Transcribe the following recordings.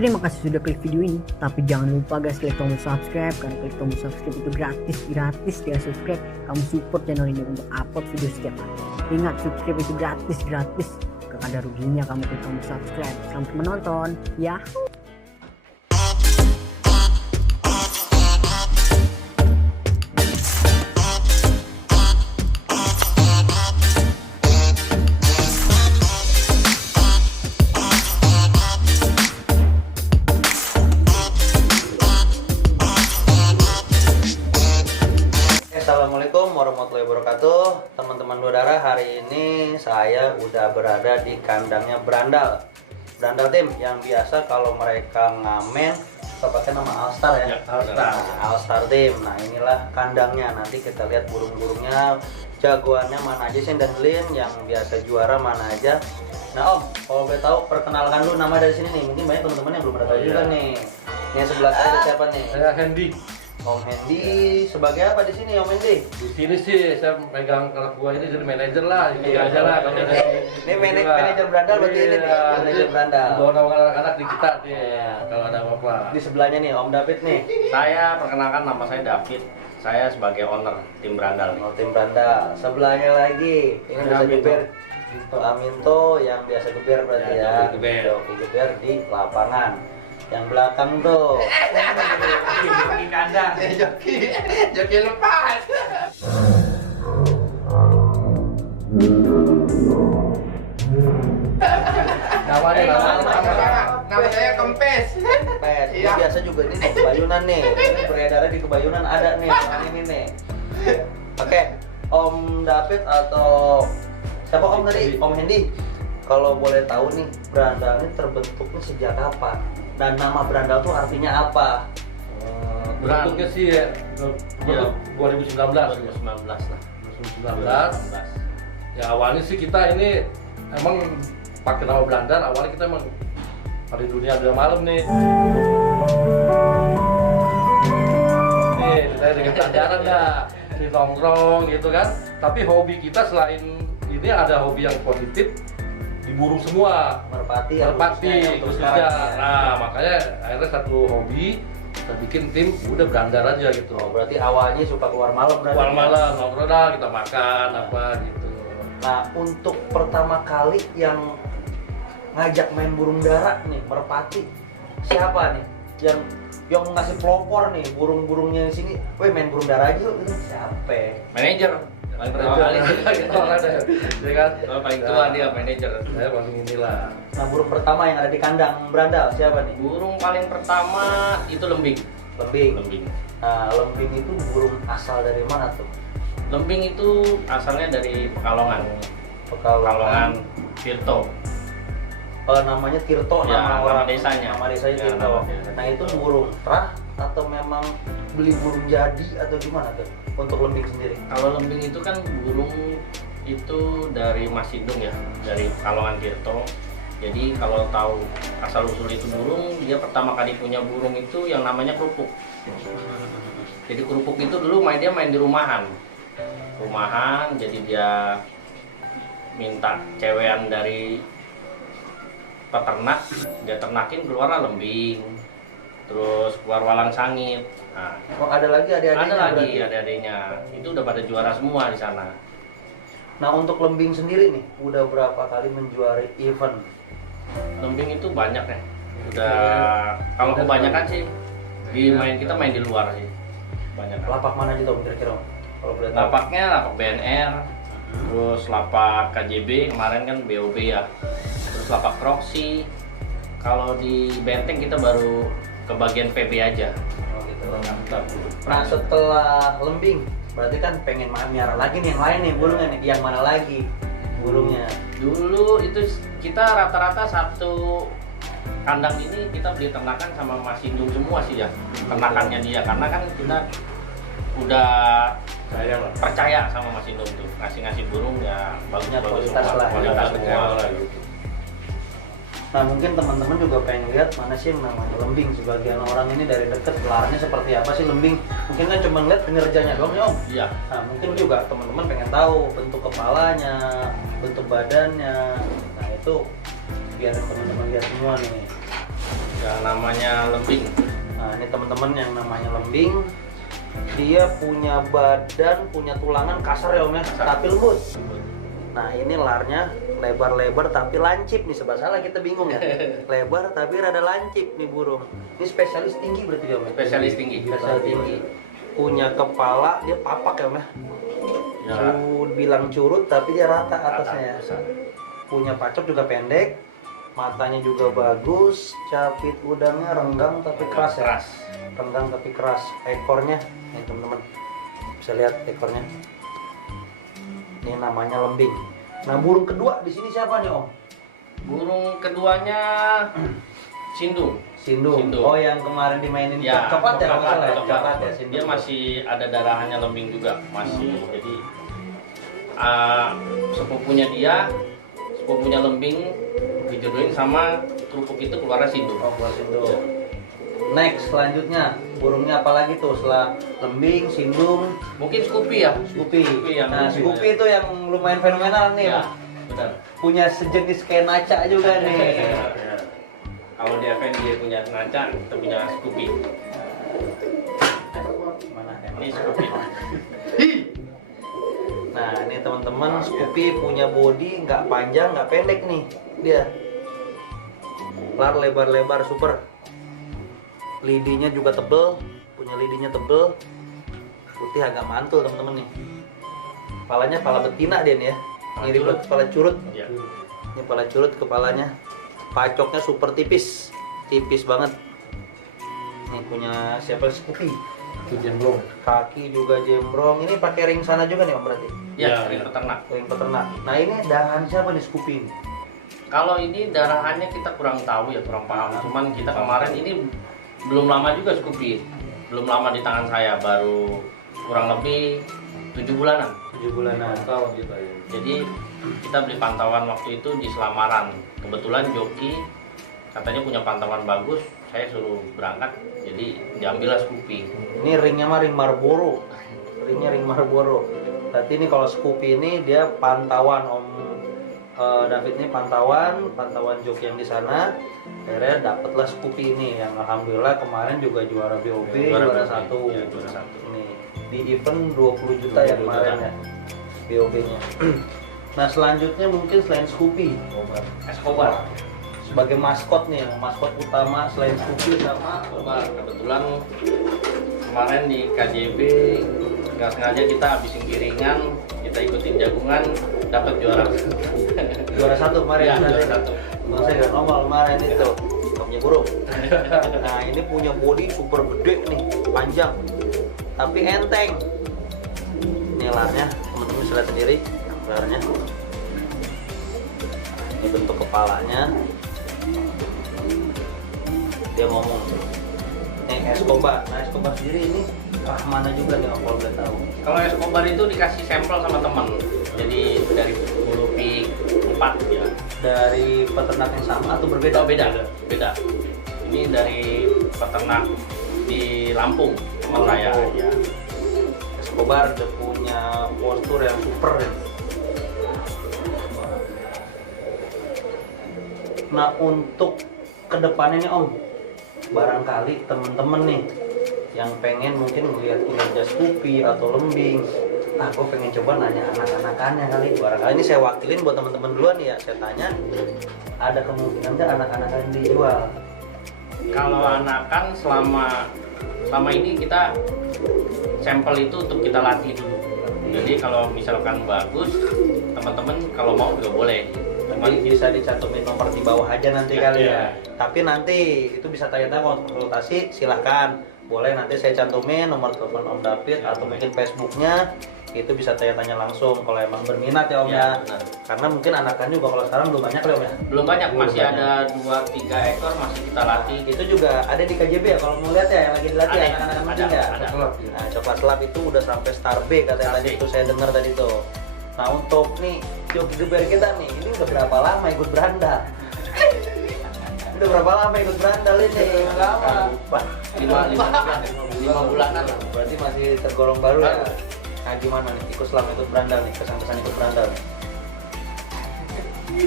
Terima kasih sudah klik video ini. Tapi jangan lupa guys, klik tombol subscribe. Karena klik tombol subscribe itu gratis ya subscribe. Kamu support channel ini untuk upload video setiap hari. Ingat, subscribe itu gratis. Gak ada ruginya kamu klik tombol subscribe. Selamat menonton ya. Assalamualaikum warahmatullahi wabarakatuh. Teman-teman dua darah, hari ini saya udah berada di kandangnya Brandal Tim, yang biasa kalau mereka ngamen pakai nama Alstar ya. Alstar Tim. Nah, inilah kandangnya. Nanti kita lihat burung-burungnya, jagoannya mana aja sih, dan yang biasa juara mana aja. Nah Om, kalau boleh tahu perkenalkan dulu nama dari sini nih. Mungkin banyak teman-teman yang belum pernah tahu juga nih. Ini sebelah saya ada siapa nih? Saya Hendy. Om Hendy sebagai apa di sini Om Hendy? Di sini sih saya megang anak gua ini jadi manajer lah, ini aja lah. Ini manajer Brandal berarti ini nih, manajer Brandal. Bawa anak-anak di kita kalau ada apa-apa. Di sebelahnya nih Om David nih. Saya perkenalkan, nama saya David. Saya sebagai owner tim Brandal. Oh, tim Brandal. Sebelahnya lagi ini bisa geber Aminto yang biasa geber berarti ya. Joki geber di lapangan. Yang belakang tuh Joki kandang. Joki lepas. Nama saya Kempes. Ini biasa juga ini di Kebayunan nih. Ini beredarnya di Kebayunan ada nih orang ini nih. Oke, Om David atau siapa Om tadi? Om Hendy. Kalau boleh tahu nih, Brandal ini terbentuknya sejak kapan? Dan nama Brandal tuh artinya apa? Bentuknya sih ya 2019 lah. 2019. Ya awalnya sih kita ini emang pakai nama Brandal. Awalnya kita emang pada dunia udah malam nih. Nih, saya dengan pelajaran dah di nongkrong gitu kan. Tapi hobi kita selain ini ada hobi yang positif, di burung semua. Merpati khususnya. Nah, makanya akhirnya satu hobi kita bikin tim udah Brandal aja gitu. Oh, berarti awalnya suka keluar malam berarti. Keluar malam, nongkrong dah, kita makan apa gitu. Nah, untuk pertama kali yang ngajak main burung dara nih, merpati, siapa nih? Yang ngasih pelopor nih burung-burungnya di sini. Weh, main burung dara aja yuk. Ini siapa? Manajer. Paling pertama kali. Paling tua dia manajer. Saya paling inilah. Nah, burung pertama yang ada di kandang Brandal siapa nih? Burung paling pertama itu lembing. Lembing. Nah, lembing itu burung asal dari mana tuh? Lembing itu asalnya dari Pekalongan. Pekalongan Tirto. Namanya Tirto, Ya, nama desanya. Nama desanya Ya, Tirto. nama desanya. Nah, itu burung terah atau memang beli burung jadi atau gimana tuh untuk lembing sendiri? Kalau lembing itu kan burung itu dari Mas Hidung ya, dari Pekalongan Tirto. Jadi kalau tahu asal usul itu burung, dia pertama kali punya burung itu yang namanya kerupuk. Jadi kerupuk itu dulu dia main di rumahan, jadi dia minta cewean dari peternak, dia ternakin keluarlah lembing, terus keluar walang sangit. Nah, Oh, ada lagi adik-adiknya? ada lagi berarti? adik-adiknya, itu udah pada juara semua di sana. Nah, untuk lembing sendiri nih, udah berapa kali menjuari event? Lembing itu banyak ya, udah kalau kebanyakan sih kita main di luar sih, banyak. Lapak mana aja tuh kira-kira? Kalau boleh tahu. Lapaknya lapak BNR, terus lapak KJB kemarin kan BOB ya, terus lapak Proxy. Kalau di Benteng kita baru ke bagian PB aja. Oh, gitu. Nah, setelah lembing, berarti kan pengen miara lagi nih yang lain nih burungnya nih. Yang mana lagi burungnya? Dulu itu kita rata-rata satu kandang ini kita beli ternakan sama Mas Indung semua sih ya, ternakannya dia, karena kan kita udah percaya sama Mas Indung tuh, ngasih burung ya Kualitas semua, lah, kualitas kualitas semua. Nah, mungkin teman-teman juga pengen lihat mana sih yang namanya lembing. Sebagian orang ini dari dekat gelarannya seperti apa sih lembing. Mungkin kan cuma lihat kinerjanya doang ya Om. Iya. Nah, mungkin juga teman-teman pengen tahu bentuk kepalanya, bentuk badannya. Nah, itu biar teman-teman lihat semua nih. Yang namanya lembing. Nah ini teman-teman yang namanya lembing, dia punya badan, punya tulangan kasar ya om ya, Kasar. tapi lembut. Nah ini larnya lebar-lebar tapi lancip nih, serba salah kita bingung ya. Lebar tapi rada lancip nih burung. Ini spesialis tinggi berarti dia om ya? Spesialis tinggi. Spesialis tinggi. Punya kepala, dia papak ya om ya? Ya. Bilang curut tapi dia rata atasnya ya. Rata. Punya pacok juga pendek, matanya juga bagus, capit udangnya renggang tapi keras ya. Keras. Renggang tapi keras. Ekornya, nih teman-teman bisa lihat ekornya. Ini namanya lembing. Nah burung kedua di sini siapa nih om? Burung keduanya sindung. Sindung. Sindung. Oh yang kemarin dimainin Ya, coklat ya kalau nggak salah ya? coklat. Coklat ya Sindung. Dia masih ada darahannya lembing juga, masih. Jadi sepupunya lembing dijodohin sama kerupuk itu keluarnya sindung. Oh buat Sindung. Next selanjutnya burungnya apa lagi tuh setelah lembing, sindung, Mungkin Scoopy ya. Scoopy. Scoopy yang Nah lucu, Scoopy itu yang lumayan fenomenal nih. Ya, benar. Punya sejenis kayak naca juga nih. Ya. Kalau di FN dia punya ngaca, kita punya Scoopy. Mana Ini Scoopy. Nah ini teman-teman Scoopy punya body nggak panjang nggak pendek nih dia. Lar lebar-lebar super. Lidinya juga tebel, punya lidinya tebel, putih agak mantul teman-teman nih. Kepalanya kepala betina dia nih ya. Mirip curut. kepala curut. Ya. Ini kepala curut kepalanya. Pacoknya super tipis, tipis banget. Ini punya siapa Scoopy? Kaki juga jembrong. Ini pakai ring sana juga nih om berarti. Ya, Ya, ring ya. peternak. Ring peternak. Nah ini darahan siapa nih Scoopy ini? Kalau ini darahannya kita kurang tahu ya, kurang paham. Cuman kita kemarin ini belum lama juga Scoopy. Belum lama di tangan saya, baru kurang lebih 7 bulanan. 7 bulanan. Tahun gitu ya. Jadi kita beli pantauan waktu itu di Selamaran. Kebetulan joki katanya punya pantauan bagus, saya suruh berangkat. Jadi diambillah Scoopy. Ini ringnya mah ring Marlboro. Ringnya ring Marlboro. Berarti ini kalau Scoopy ini dia pantauan om David ini pantauan joki yang di sana. Akhirnya dapatlah Scoopy ini yang alhamdulillah kemarin juga juara BOB, juara 1. Ya, juara 1. Ini di event 20 juta ya 20 kemarin juta. ya BOB-nya. Nah selanjutnya mungkin selain Scoopy Escobar. sebagai maskot nih, maskot utama selain Scoopy sama Escobar. Kebetulan kemarin di KJB nggak sengaja kita habisin piringan, kita ikutin jagungan, dapat juara. juara 1 kemarin. Ya, Nanti. juara 1. Bang saya nggak normal kemarin itu punya burung. Nah ini punya body super gede nih, panjang, tapi enteng. Ini larnya, teman-teman bisa lihat sendiri larnya. Ini bentuk kepalanya. Dia ngomong. Ini Escobar. Nah Escobar sendiri ini mana juga nih om kalau boleh tahu. Kalau Escobar itu dikasih sampel sama teman. Jadi dari bulu pik 4 ya. Dari peternak yang sama atau berbeda? Oh, beda. Ini dari peternak di Lampung, teman saya. Ya. Escobar udah punya postur yang super ya. Nah untuk kedepannya nih om, barangkali temen-temen nih yang pengen mungkin melihat kinerja Scoopy atau lembing, gue pengen coba nanya anak-anakannya kali. Barangkali ini saya wakilin buat teman-teman duluan ya, saya tanya ada kemungkinan nggak anak-anakan dijual? Kalau anakan selama ini kita sampel itu untuk kita latih dulu. Jadi kalau misalkan bagus, teman-teman kalau mau juga boleh. Nanti bisa dicantumin nomor di bawah aja nanti Ya, kali ya. ya. Tapi nanti itu bisa tanya-tanya kalau konsultasi silahkan. Boleh nanti saya cantumin nomor telepon Om David atau mungkin Facebooknya, itu bisa tanya-tanya langsung kalau emang berminat ya Om ya. Ya, benar. Karena mungkin anakan juga kalau sekarang belum banyak ya Om ya. Belum banyak, masih Belum ada 2-3 ekor masih kita latih. Itu juga ada di KJB ya kalau mau lihat ya yang lagi dilatih Ada, anak-anak ada, mungkin ya. ada. Nah coklat selap itu udah sampai Star B katanya Star tadi B. itu saya dengar tadi tuh. Nah untuk nih joki geber kita nih, ini udah berapa lama ikut berandal? Udah berapa lama ikut berandal ini? Lama. 5 bulanan. Berarti masih tergolong baru ya. Nah gimana nih ikut selama ikut berandal nih, kesan-kesan ikut berandal nih?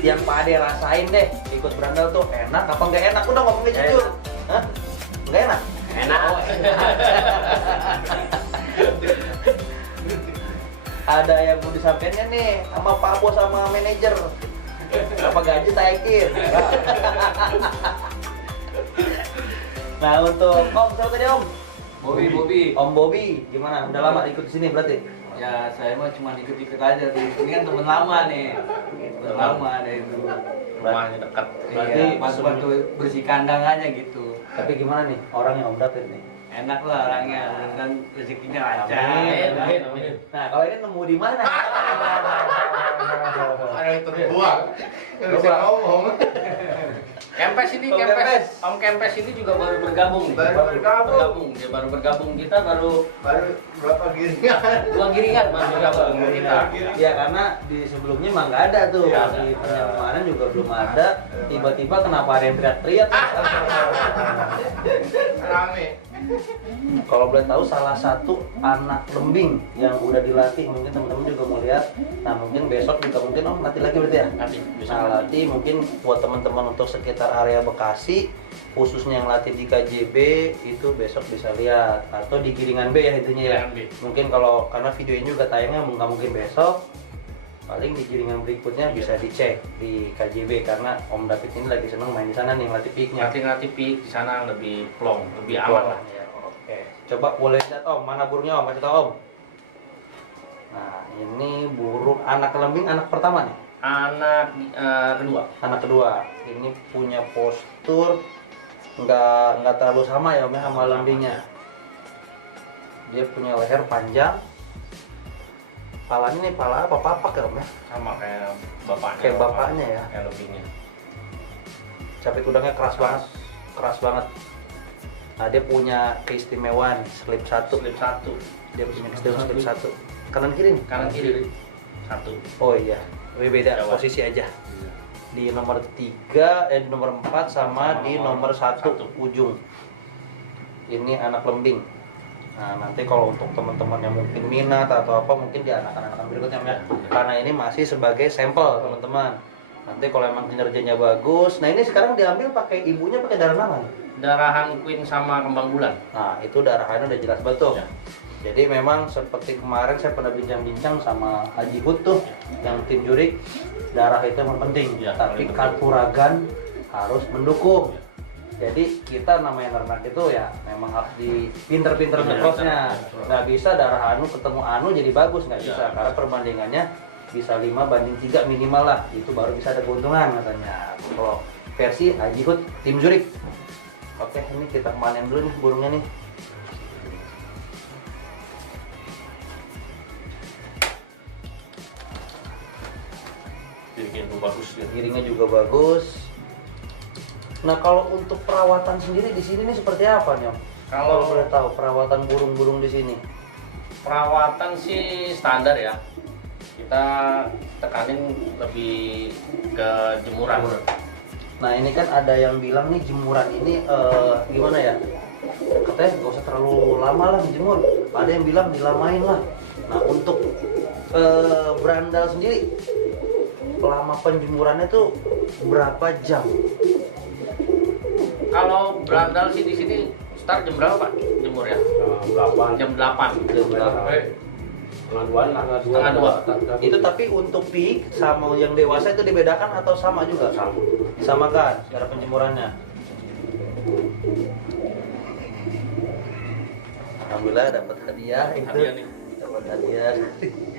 yang Pak Ade rasain deh ikut berandal tuh enak apa nggak enak? Udah ngomongnya jujur. Hah? Nggak enak? Enak. Ada yang mau disampaikan nih sama Pak Bos sama manajer. Apa gaji taikin? Nah untuk Om siapa tadi Om? Bobby. Om Bobby gimana? Udah lama ikut di sini berarti? Ya saya mah cuma ikut-ikut aja di ini kan teman lama nih. Teman lama ada itu. Rumahnya dekat. Berarti Iya, bantu bersih kandang aja gitu. Tapi gimana nih orangnya Om David nih? Enak lah orangnya, dan rezekinya lancar. Amin. Nah kalau ini nemu di mana? Ada yang terbuang. Nggak bisa ngomong. Kempes ini, Om Kempes. Om Kempes ini juga baru bergabung nih. Baru bergabung. Dia baru bergabung, kita baru Baru berapa giringan? 2 giringan baru bergabung kita. Ya karena di sebelumnya mah nggak ada tuh Iya. di penyamanan juga belum ada. Tiba-tiba kenapa ada yang teriak-teriak? Rame. Kalau boleh tahu salah satu anak lembing yang udah dilatih mungkin teman-teman juga mau lihat. Nah mungkin besok juga mungkin Om latih lagi berarti ya. Nanti bisa Nah latih mungkin buat teman-teman untuk sekitar area Bekasi khususnya yang latih di KJB itu besok bisa lihat atau di Giringan B ya intinya ya. Giringan B. Mungkin kalau karena video ini juga tayangnya nggak mungkin besok, paling di Giringan berikutnya bisa dicek di KJB karena Om David ini lagi seneng main di sana nih latih piknya. Nanti peak di sana lebih plong, lebih aman lah. Ya, oke. Coba boleh lihat Om, mana burungnya Om? Kasih tahu Om. Nah, ini burung anak lembing anak pertama nih. Anak kedua. Anak kedua. Ini punya postur nggak terlalu sama ya Om ya sama lembingnya. Dia punya leher panjang. Palanya nih pala apa papak ya Om ya? Sama kayak bapaknya. Kayak bapaknya ya. Kayak lebihnya. Capit udangnya keras banget. Keras banget. Nah, dia punya keistimewaan slip 1. Slip 1. Dia punya keistimewaan slip 1. Kanan kiri nih? Kanan kiri. 1. Oh iya, beda Jawa. posisi aja. Di nomor 3, di nomor 4 sama di nomor 1 ujung. Ini anak lembing. Nah, nanti kalau untuk teman-teman yang mungkin minat atau apa mungkin di anak-anak berikutnya ya. Karena ini masih sebagai sampel, teman-teman. Nanti kalau emang kinerjanya bagus, nah ini sekarang diambil pakai ibunya pakai darah apa nih? Darahan Queen sama kembang bulan. Nah, itu darahannya udah jelas betul. Ya. Jadi memang seperti kemarin saya pernah bincang-bincang sama Haji Hud tuh yang tim jurik, darah itu yang penting, Ya, tapi paling penting. karturagan harus mendukung. Jadi kita namanya ternak itu ya memang harus di pinter-pinter ngekosnya. Nggak bisa darah anu ketemu anu jadi bagus, nggak bisa. Karena perbandingannya bisa 5:3 minimal lah, itu baru bisa ada keuntungan katanya. Kalau versi Haji Hud tim jurik. Oke, ini kita panen dulu nih burungnya nih. Bikin bagus ya. Giringnya juga bagus. Nah kalau untuk perawatan sendiri di sini nih seperti apa nih Om? Kalau boleh tahu perawatan burung-burung di sini. Perawatan sih standar ya. Kita tekanin lebih ke jemuran. Nah ini kan ada yang bilang nih jemuran ini gimana ya? Katanya nggak usah terlalu lama lah dijemur. Ada yang bilang dilamain lah. Nah untuk berandal sendiri lama penjemurannya tuh berapa jam? Kalau berandal sih di sini start jam berapa Pak? Jemur ya? Jam 8. Jam berapa? Setengah dua. Itu tapi untuk pik sama yang dewasa itu dibedakan atau sama juga? Disamakan cara penjemurannya. Alhamdulillah dapat hadiah itu. Hadiah nih. Dapat hadiah.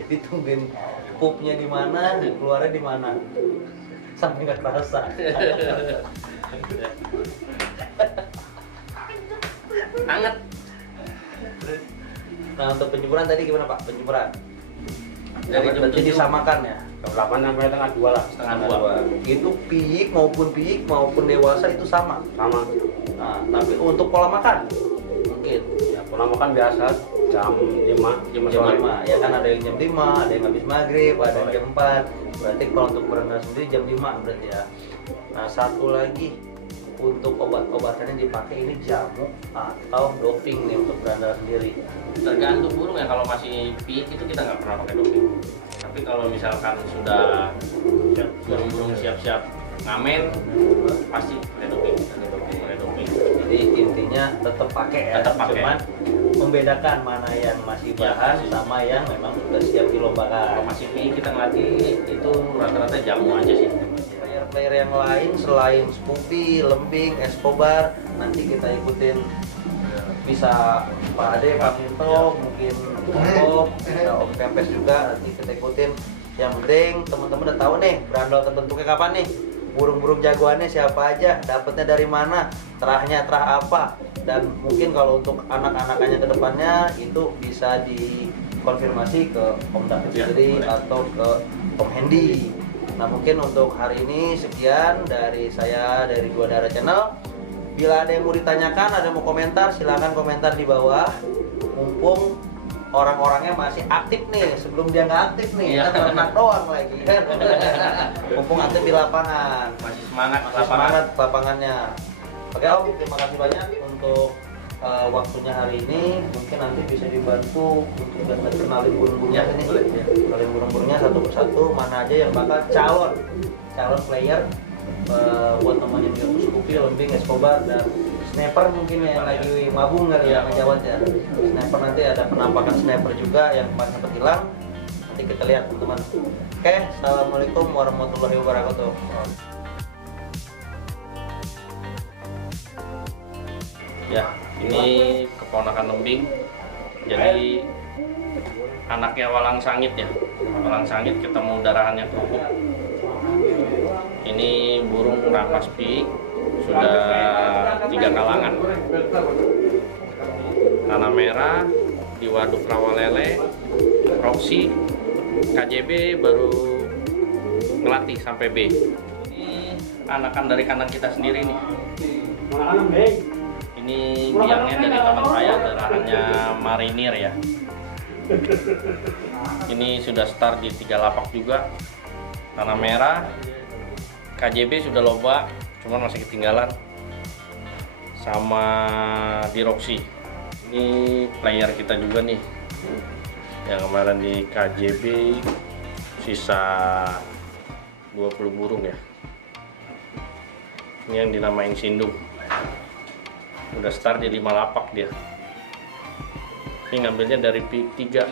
Ditungguin pupnya di mana, keluarnya di mana. Sampai nggak kerasa. Anget. Nah untuk penjemuran tadi gimana Pak? Penjemuran? Dari jam Berarti 7. disamakan ya? Jam 8 sampai setengah 2 lah. Setengah 2. Itu piik maupun dewasa itu sama. Sama. Nah, tapi untuk pola makan mungkin Ya, pola makan biasa jam 5 jam 5 ya kan ada yang jam 5, ada yang habis maghrib, ada yang jam 4. Berarti kalau untuk berendam sendiri jam 5 berarti ya. Nah, satu lagi untuk obat-obatannya dipakai ini jamu atau doping nih untuk berandal sendiri. Tergantung burung ya, kalau masih peak itu kita nggak pernah pakai doping. Tapi kalau misalkan sudah burung-burung siap-siap ngamen, pasti pakai doping. Jadi intinya tetap pakai ya, Tetap pakai. cuman membedakan mana yang masih bahan sama yang memang sudah siap Kalau dilombakan. masih PI kita ngelatih itu rata-rata jamu aja sih. Player-player yang lain selain Scoopy, Lembing, Escobar nanti kita ikutin, bisa Pak Ade, Pak Minto, mungkin Om, bisa Om Kempes juga nanti kita ikutin. Yang penting teman-teman udah tahu nih brandol terbentuknya kapan nih, burung-burung jagoannya siapa aja, dapatnya dari mana, terahnya terah apa, dan mungkin kalau untuk anak-anakannya ke depannya itu bisa dikonfirmasi ke Om David Ya, sendiri boleh. atau ke Om Hendy. Nah mungkin untuk hari ini sekian dari saya dari Dua Darah Channel. Bila ada yang mau ditanyakan, ada yang mau komentar, silahkan komentar di bawah. Mumpung orang-orangnya masih aktif nih, sebelum dia nggak aktif nih, Iya. kan ternak doang lagi kan. Mumpung aktif di lapangan, Masih semangat masih lapangan. semangat lapangannya. Oke Om, terima kasih banyak untuk waktunya hari ini. Mungkin nanti bisa dibantu untuk kenalin burung-burungnya Ya, ini. boleh. Kenalin burung-burungnya satu persatu, mana aja yang bakal calon player buat temannya Mio Scoopy, Lembing, Escobar, dan sniper mungkin yang lagi mabung kali ya ngejawat ya. Sniper nanti ada penampakan sniper juga yang kemarin sempat hilang. Nanti kita lihat teman-teman. Oke, assalamualaikum warahmatullahi wabarakatuh. Ya, ini keponakan Lembing. Jadi anaknya walang sangit ya. Walang sangit ketemu darahannya kerupuk. Ini burung rampas pi sudah 3 kalangan. Tanah merah di waduk Rawalele, Roxy, KJB baru ngelatih sampai B. Ini anakan dari kandang kita sendiri nih. Ini biangnya dari teman saya, darahannya Marinir ya. Ini sudah start di 3 lapak juga. Tanah merah, KJB sudah loba, cuman masih ketinggalan. Sama di Roxy. Ini player kita juga nih. Yang kemarin di KJB sisa 20 burung ya. Ini yang dinamain Sindung. Udah start di 5 lapak dia. Ini ngambilnya dari pick 3.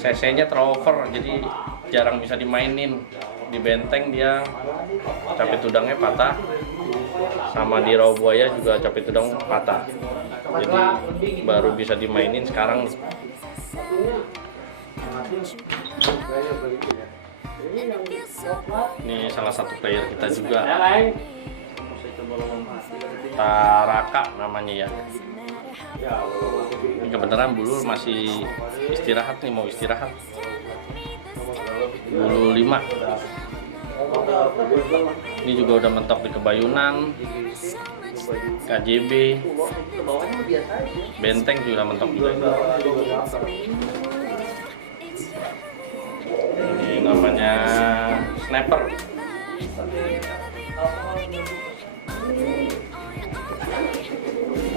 CC-nya terover, jadi jarang bisa dimainin. Di benteng dia capit tudangnya patah, sama di rawa buaya juga capit tudang patah. Jadi baru bisa dimainin sekarang. Ini salah satu player kita juga. Taraka namanya ya. Ini kebenaran Bulul masih istirahat nih, mau istirahat. Bulul 5. Ini juga udah mentok di Kebayunan, KJB, Benteng juga mentok juga. Ini namanya Sniper.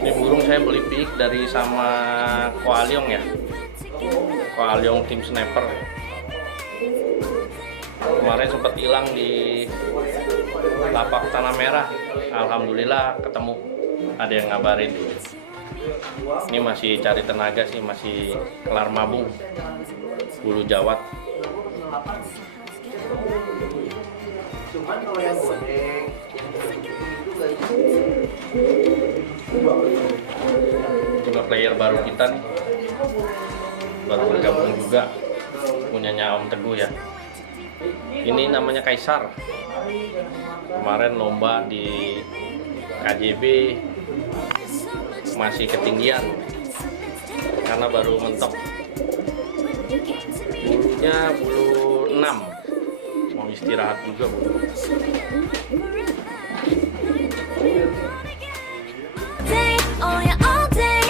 Ini burung saya beli pick dari sama Koaliong ya. Koaliong tim Sniper. Kemarin sempat hilang di lapak Tanah Merah. Alhamdulillah ketemu, ada yang ngabarin. Ini masih cari tenaga sih, masih kelar mabung bulu jawat. Cuman kalau yang bodeng, yang juga Juga player baru kita nih, baru bergabung juga, punyanya Om Teguh ya. Ini namanya Kaisar. Kemarin lomba di KJB masih ketinggian karena baru mentok. Bulunya bulu 6, mau istirahat juga bu. Day, oh yeah, all day.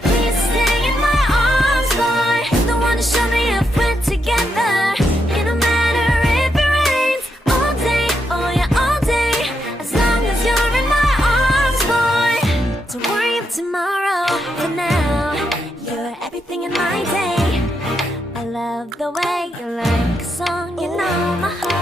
Please stay in my arms, boy. The one to show me if we're together. It don't matter if it rains. All day, oh yeah, all day. As long as you're in my arms, boy. Don't worry about tomorrow. For now, you're everything in my day. I love love the way you like a song. You know my heart